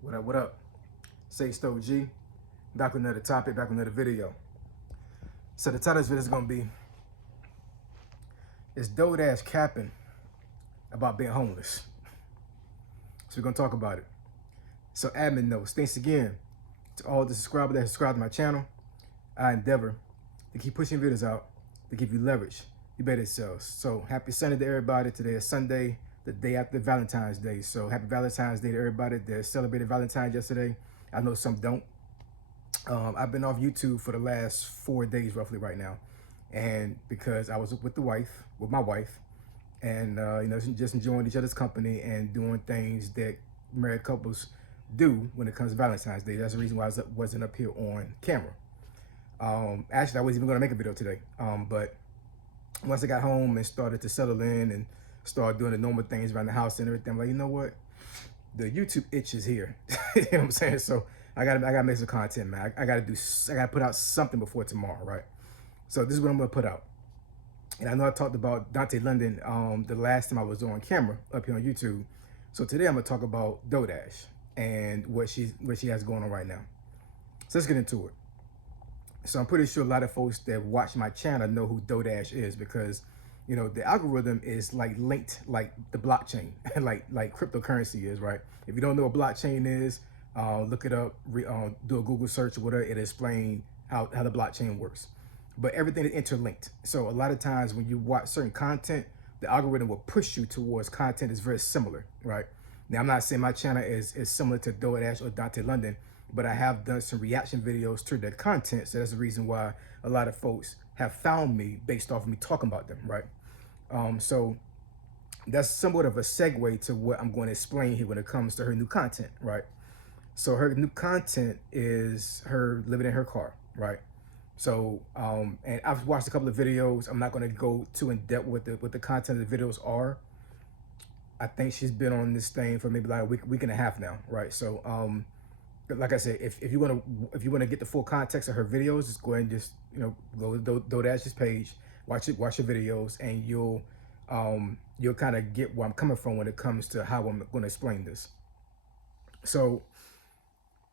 What up, what up? Say Stoke G. Back with another topic, back with another video. So the title of this video is gonna be, is DoorDash capping about being homeless? So we're gonna talk about it. So admin notes, thanks again to all the subscribers that subscribe to my channel. I endeavor to keep pushing videos out to give you leverage. You better sales. So happy Sunday to everybody. Today is Sunday, the day after Valentine's Day. So happy Valentine's Day to everybody that celebrated Valentine's yesterday. I know some don't. I've been off YouTube for the last 4 days roughly right now. And because I was with my wife, and just enjoying each other's company and doing things that married couples do when it comes to Valentine's Day. That's the reason why I wasn't up here on camera. Actually, I wasn't even gonna make a video today. But once I got home and started to settle in and start doing the normal things around the house and everything, I'm like, you know what? The YouTube itch is here. You know what I'm saying? So I gotta make some content, man. I gotta put out something before tomorrow, right? So this is what I'm gonna put out. And I know I talked about Dante London the last time I was on camera up here on YouTube. So today I'm gonna talk about DoorDash and what she has going on right now. So let's get into it. So I'm pretty sure a lot of folks that watch my channel know who DoorDash is, because the algorithm is like linked like the blockchain, like cryptocurrency is, right? If you don't know what blockchain is, look it up, do a Google search or whatever. It explains how the blockchain works. But everything is interlinked. So a lot of times when you watch certain content, the algorithm will push you towards content that's very similar, right? Now, I'm not saying my channel is similar to DoorDash or Dante London, but I have done some reaction videos to their content. So that's the reason why a lot of folks have found me based off of me talking about them, right? So that's somewhat of a segue to what I'm going to explain here when it comes to her new content, right? So her new content is her living in her car, right? So, and I've watched a couple of videos. I'm not going to go too in depth with the content of the videos are. I think she's been on this thing for maybe like a week and a half now, right? So, like I said, if you want to get the full context of her videos, just go ahead and just go to DoorDash's page, watch her videos, and you'll kind of get where I'm coming from when it comes to how I'm going to explain this. So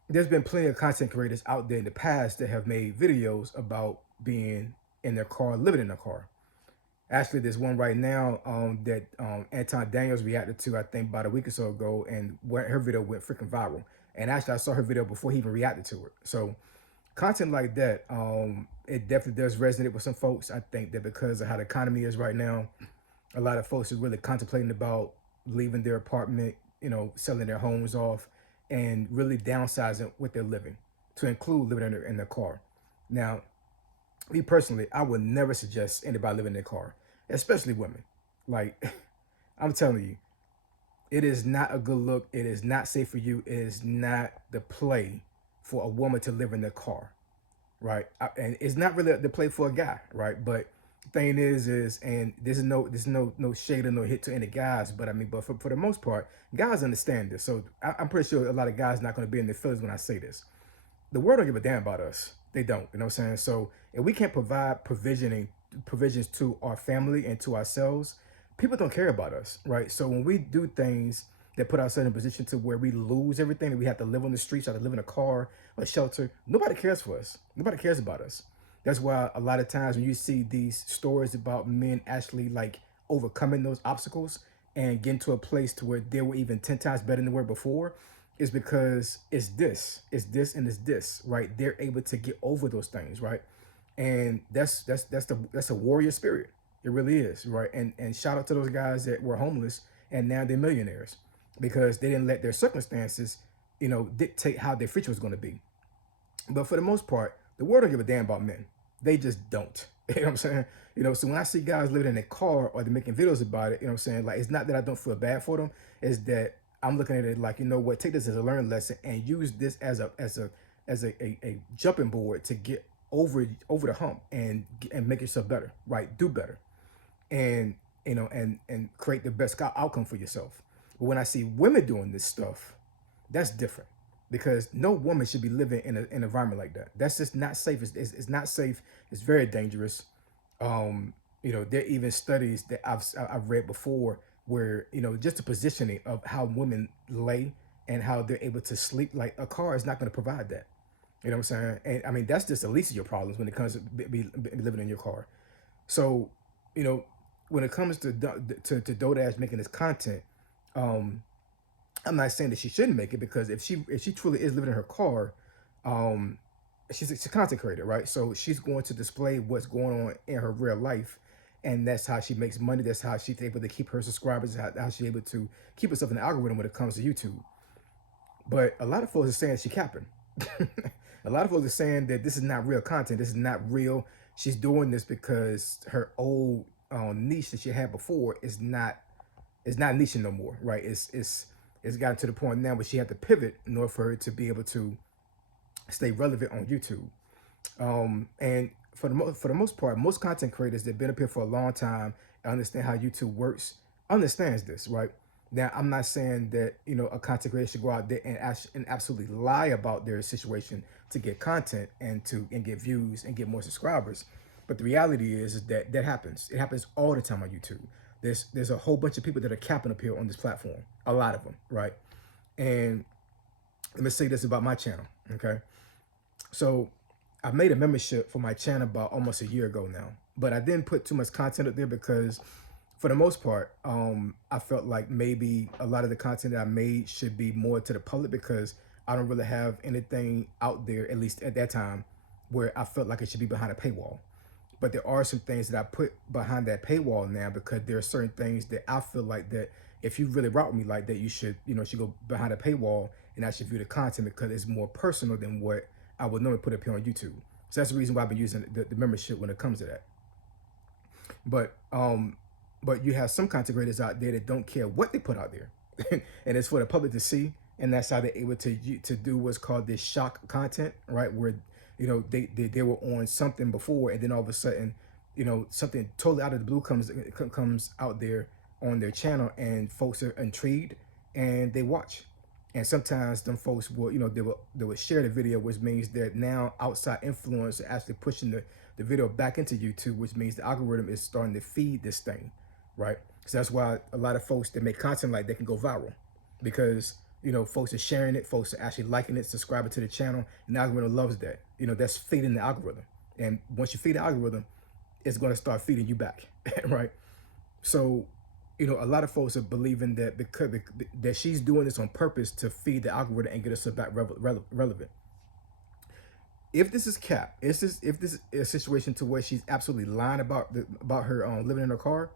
there's been plenty of content creators out there in the past that have made videos about being in their car, living in their car. Actually, there's one right now that Anton Daniels reacted to, I think, about a week or so ago, and her video went freaking viral. And actually, I saw her video before he even reacted to it. So content like that, it definitely does resonate with some folks. I think that because of how the economy is right now, a lot of folks are really contemplating about leaving their apartment, selling their homes off, and really downsizing what they're living, to include living in their car. Now, me personally, I would never suggest anybody living in their car, especially women. Like, I'm telling you, it is not a good look. It is not safe for you. It is not the play for a woman to live in their car, right? And it's not really the play for a guy, right? But the thing is, and there's no shade or no hit to any guys, but I mean, but for the most part, guys understand this. So I'm pretty sure a lot of guys not going to be in their feelings when I say this. The world don't give a damn about us. They don't, you know what I'm saying? So if we can't provide provisions to our family and to ourselves, people don't care about us, right? So when we do things that put ourselves in a position to where we lose everything, and we have to live on the streets, have to live in a car or shelter, nobody cares for us. Nobody cares about us. That's why a lot of times when you see these stories about men actually like overcoming those obstacles and getting to a place to where they were even 10 times better than they were before, is because it's this, and it's this, right? They're able to get over those things, right? And that's a warrior spirit. It really is, right? And shout out to those guys that were homeless and now they're millionaires, because they didn't let their circumstances, dictate how their future was going to be. But for the most part, the world don't give a damn about men. They just don't. You know what I'm saying? So when I see guys living in a car or they're making videos about it, you know what I'm saying? Like, it's not that I don't feel bad for them. It's that I'm looking at it like, you know what, take this as a learning lesson and use this as a jumping board to get over the hump and make yourself better, right? Do better. And and create the best outcome for yourself. But when I see women doing this stuff, that's different, because no woman should be living in an environment like that. That's just not safe. It's not safe. It's very dangerous. There are even studies that I've read before where just the positioning of how women lay and how they're able to sleep. Like a car is not going to provide that. You know what I'm saying? And I mean, that's just the least of your problems when it comes to living in your car. So, you know, when it comes to DoorDash making this content, um, I'm not saying that she shouldn't make it, because if she truly is living in her car, um, she's a content creator, right? So she's going to display what's going on in her real life, and that's how she makes money. That's how she's able to keep her subscribers. How she's able to keep herself in the algorithm when it comes to YouTube. But a lot of folks are saying she capping. A lot of folks are saying that this is not real content. This is not real. She's doing this because her old niche that she had before is not niche no more, right? It's gotten to the point now where she had to pivot in order for her to be able to stay relevant on YouTube. And for the most part, most content creators that've been up here for a long time and understand how YouTube works understands this, right? Now, I'm not saying that a content creator should go out there and absolutely lie about their situation to get content and get views and get more subscribers. But the reality is that that happens. It happens all the time on YouTube. There's a whole bunch of people that are capping up here on this platform. A lot of them, right? And let me say this about my channel, okay? So I made a membership for my channel about almost a year ago now, but I didn't put too much content up there because for the most part, I felt like maybe a lot of the content that I made should be more to the public, because I don't really have anything out there, at least at that time, where I felt like it should be behind a paywall. But there are some things that I put behind that paywall now, because there are certain things that I feel like that if you really route me like that, you should go behind a paywall and actually view the content, because it's more personal than what I would normally put up here on YouTube. So that's the reason why I've been using the membership when it comes to that. But you have some content creators out there that don't care what they put out there, and it's for the public to see, and that's how they're able to do what's called this shock content, right? Where they were on something before, and then all of a sudden, something totally out of the blue comes out there on their channel, and folks are intrigued and they watch. And sometimes them folks will, they will share the video, which means that now outside influence are actually pushing the video back into YouTube, which means the algorithm is starting to feed this thing, right? So that's why a lot of folks that make content like that can go viral, because folks are sharing it, folks are actually liking it, subscribing to the channel, and the algorithm loves that. That's feeding the algorithm, and once you feed the algorithm, it's going to start feeding you back, right? So a lot of folks are believing that because that she's doing this on purpose to feed the algorithm and get us back relevant. If this is cap, if this is a situation to where she's absolutely lying about her living in her car,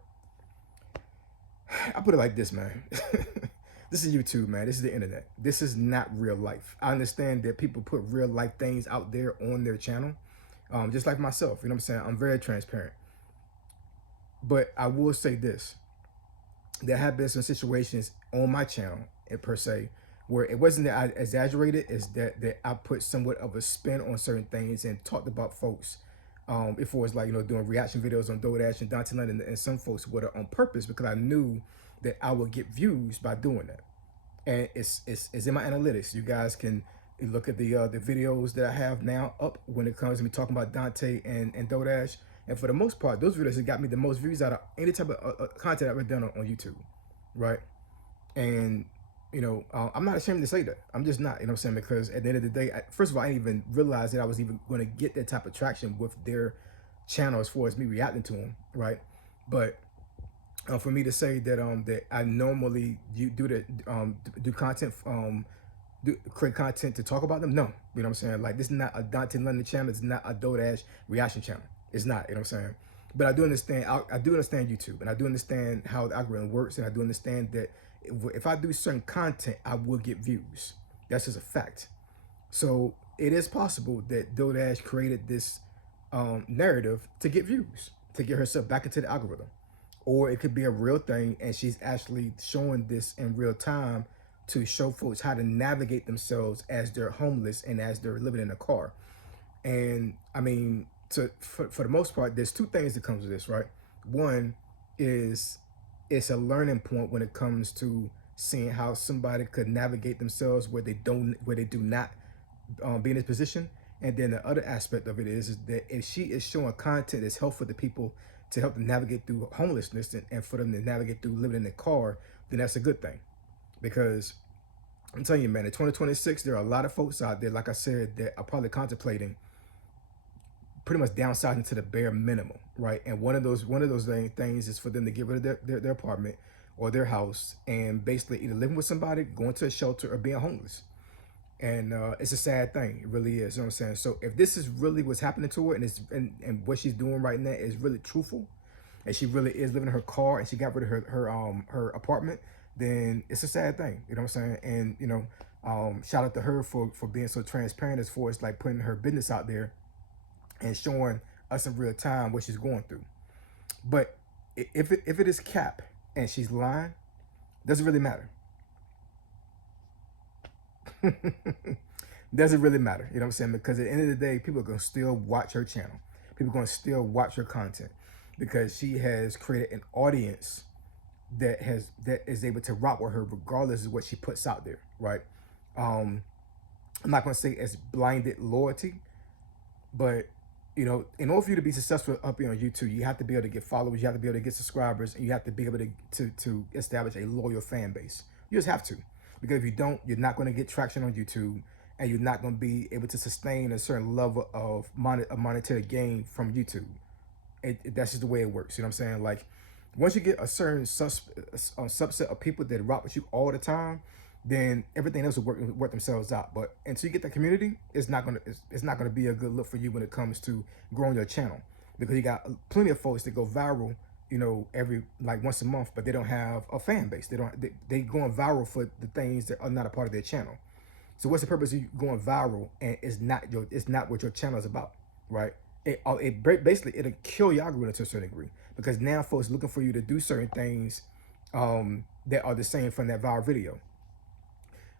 I put it like this, man. This is YouTube, man. This is the internet. This is not real life. I understand that people put real life things out there on their channel, just like myself. You know what I'm saying? I'm very transparent. But I will say this: there have been some situations on my channel, per se, where it wasn't that I exaggerated, is that I put somewhat of a spin on certain things and talked about folks. Before it's like, doing reaction videos on DoorDash and Dante London, and some folks would have on purpose, because I knew that I would get views by doing that. And it's in my analytics. You guys can look at the videos that I have now up when it comes to me talking about Dante and DoorDash. And for the most part, those videos have got me the most views out of any type of content I've ever done on YouTube, right? And I'm not ashamed to say that. I'm just not, what I'm saying, because at the end of the day, first of all, I didn't even realize that I was even going to get that type of traction with their channel as far as me reacting to them, right? But for me to say that that I normally do content, create content to talk about them, no, what I'm saying, like, this is not a Dante London channel. It's not a DoorDash reaction channel. It's not, what I'm saying. But I do understand. I do understand YouTube, and I do understand how the algorithm works, and I do understand that if I do certain content, I will get views. That's just a fact. So it is possible that DoorDash created this narrative to get views, to get herself back into the algorithm. Or it could be a real thing, and she's actually showing this in real time to show folks how to navigate themselves as they're homeless and as they're living in a car. And I mean, for the most part, there's two things that comes with this, right? One is it's a learning point when it comes to seeing how somebody could navigate themselves where they do not be in this position. And then the other aspect of it is that if she is showing content that's helpful to people to help them navigate through homelessness, and for them to navigate through living in a car, then that's a good thing. Because I'm telling you, man, in 2026, there are a lot of folks out there, like I said, that are probably contemplating pretty much downsizing to the bare minimum, right? And one of those things is for them to get rid of their apartment or their house and basically either living with somebody, going to a shelter, or being homeless. And it's a sad thing. It really is. You know what I'm saying? So if this is really what's happening to her, and and what she's doing right now is really truthful, and she really is living in her car, and she got rid of her apartment, then it's a sad thing. You know what I'm saying? And shout out to her for being so transparent as far as like putting her business out there and showing us in real time what she's going through. But if it is cap and she's lying, doesn't really matter. Doesn't really matter. You know what I'm saying? Because at the end of the day, people are gonna still watch her channel. People are gonna still watch her content because she has created an audience that is able to rock with her regardless of what she puts out there, right? Um, I'm not gonna say it's blinded loyalty, but in order for you to be successful up here on YouTube, you have to be able to get followers, you have to be able to get subscribers, and you have to be able to establish a loyal fan base. You just have to, because if you don't, you're not going to get traction on YouTube, and you're not going to be able to sustain a certain level of monetary gain from YouTube. That's just the way it works. You know what I'm saying? Like, once you get a certain subset of people that rock with you all the time, then everything else will work themselves out. But until you get that community, it's not gonna be a good look for you when it comes to growing your channel, because you got plenty of folks that go viral, every like once a month, but they don't have a fan base. They going viral for the things that are not a part of their channel. So what's the purpose of you going viral and it's not what your channel is about, right? Basically it'll kill your algorithm to a certain degree, because now folks looking for you to do certain things that are the same from that viral video.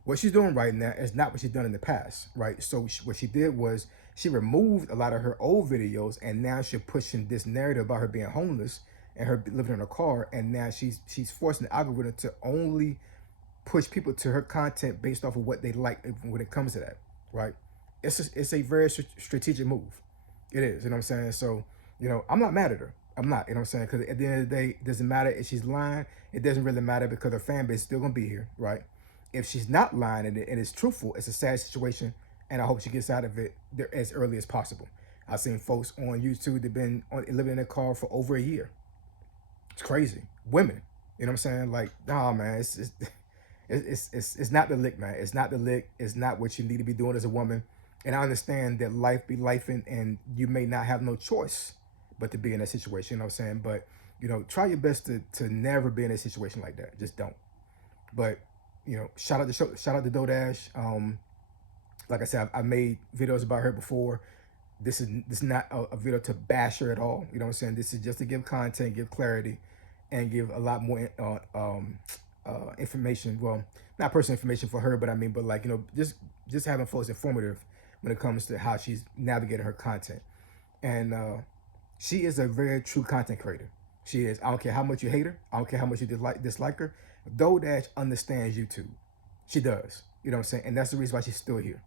What she's doing right now is not what she's done in the past, right? So what she did was she removed a lot of her old videos, and now she's pushing this narrative about her being homeless and her living in a car, and now she's forcing the algorithm to only push people to her content based off of what they like when it comes to that, right? It's a very strategic move. It is, you know what I'm saying? So, I'm not mad at her. I'm not, you know what I'm saying? Because at the end of the day, it doesn't matter if she's lying. It doesn't really matter because her fan base is still going to be here, right? If she's not lying and it's truthful, it's a sad situation, and I hope she gets out of it there as early as possible. I've seen folks on YouTube that been living in a car for over a year. It's crazy. Women, you know what I'm saying? Like, nah, man, it's not the lick, man. It's not the lick. It's not what you need to be doing as a woman. And I understand that life be life, and you may not have no choice but to be in that situation. You know what I'm saying? But try your best to never be in a situation like that. Just don't. But shout out to Dodash. Like I said, I made videos about her before. This is not a video to bash her at all. You know what I'm saying? This is just to give content, give clarity, and give a lot more information. Well, not personal information for her, but I mean, but like just having folks informative when it comes to how she's navigating her content. And she is a very true content creator. She is. I don't care how much you hate her. I don't care how much you dislike her. Dodash understands YouTube. She does. You know what I'm saying? And that's the reason why she's still here.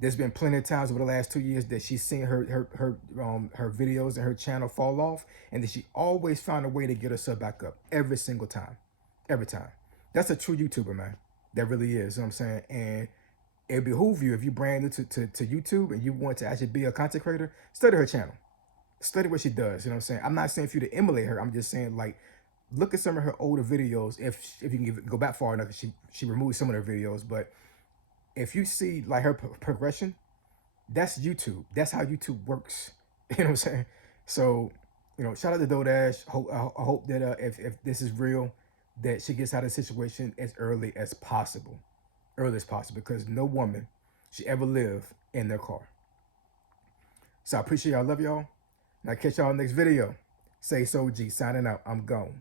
There's been plenty of times over the last 2 years that she's seen her videos and her channel fall off, and that she always found a way to get herself back up every single time. Every time. That's a true YouTuber, man. That really is. You know what I'm saying? And it behooves you, if you brand new to YouTube and you want to actually be a content creator, study her channel. Study what she does. You know what I'm saying? I'm not saying for you to emulate her. I'm just saying, like, look at some of her older videos. If you can go back far enough, she removed some of her videos, but if you see like her progression, that's YouTube. That's how YouTube works. You know what I'm saying? So, shout out to Dodash. I hope that if this is real, that she gets out of the situation as early as possible. Early as possible, because no woman should ever live in their car. So I appreciate y'all. Love y'all. And I'll catch y'all next video. Say so G signing out. I'm gone.